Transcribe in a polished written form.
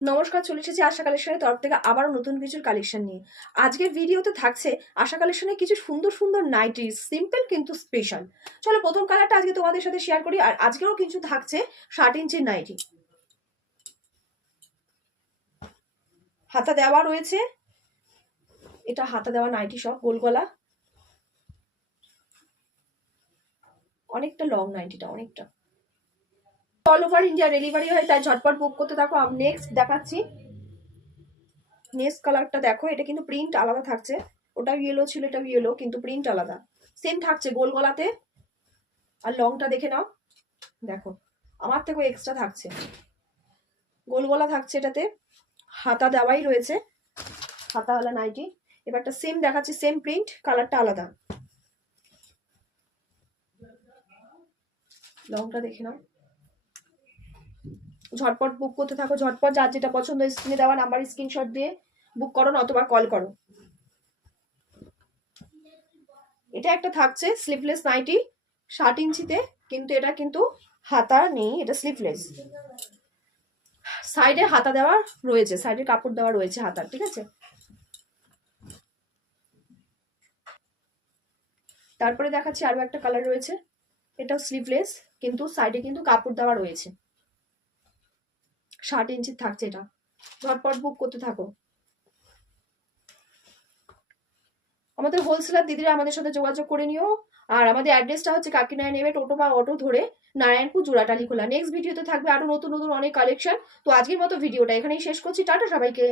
নমস্কার, চলে এসেছি আশা কালেকশনের তরফ থেকে আবারও নতুন কিছুর কালেকশন নিয়ে। আজকের ভিডিওতে থাকছে আশা কালেকশনের কিছু সুন্দর সুন্দর নাইটি, সিম্পল কিন্তু স্পেশাল। চলো প্রথম কালারটা আজকে তোমাদের সাথে শেয়ার করি। আর আজকেও কিছু থাকছে 60 ইঞ্চির নাইটি, হাতা দেওয়া রয়েছে। এটা হাতা দেওয়া নাইটি, সব গোল গলা, অনেকটা লং নাইটিটা, অনেকটা। অল ওভার ইন্ডিয়া ডেলিভারি হয়, তাই ঝটপট বুক করতে থাকো। আমি নেক্সট দেখাচ্ছি। নেক্সট কালারটা দেখো, এটা কিন্তু প্রিন্ট আলাদা থাকছে। ওটা ইয়েলো ছিল, এটা ইয়েলো, কিন্তু প্রিন্ট আলাদা। সেম থাকছে গোল গলাতে। আর লংটা দেখে নাও, দেখো আমার থেকেও এক্সট্রা থাকছে, গোল গলা থাকছে। এটাতে হাতা দেওয়াই রয়েছে, হাতাওয়ালা নাইটি। এবারটা সেম দেখাচ্ছি, সেম প্রিন্ট, কালারটা আলাদা। লংটা দেখে নাও। ঝটপট বুক করতে থাকো, ঝটপট যার যেটা পছন্দ স্ক্রিনে দেওয়া নাম্বার স্ক্রিনশট দিয়ে বুক করো, অথবা কল করো। এটা একটা থাকছে স্লিভলেস নাইটি 60 ইঞ্চিতে, কিন্তু এটা কিন্তু হাতা নেই, এটা স্লিভলেস। সাইডে হাতা দেওয়া রয়েছে, সাইডে কাপড় দেওয়া রয়েছে হাতার, ঠিক আছে। তারপরে দেখাচ্ছি আরো একটা কালার রয়েছে, এটা স্লিভলেস, কিন্তু সাইডে কিন্তু কাপড় দেওয়া রয়েছে। 60 ইঞ্চির থাকছে এটা। ঝটপট বুক করতে থাকো। আমাদের হোলসেলার দিদিরা আমাদের সাথে যোগাযোগ করে নিও। আর আমাদের অ্যাড্রেসটা হচ্ছে কাকিনাড়া, নেবে টোটো বা অটো ধরে নারায়ণপুর জোড়াটালি খোলা। নেক্সট ভিডিওতে থাকবে আরো নতুন নতুন অনেক কালেকশন। তো আজকের মতো ভিডিওটা এখানেই শেষ করছি। টাটা সবাইকে।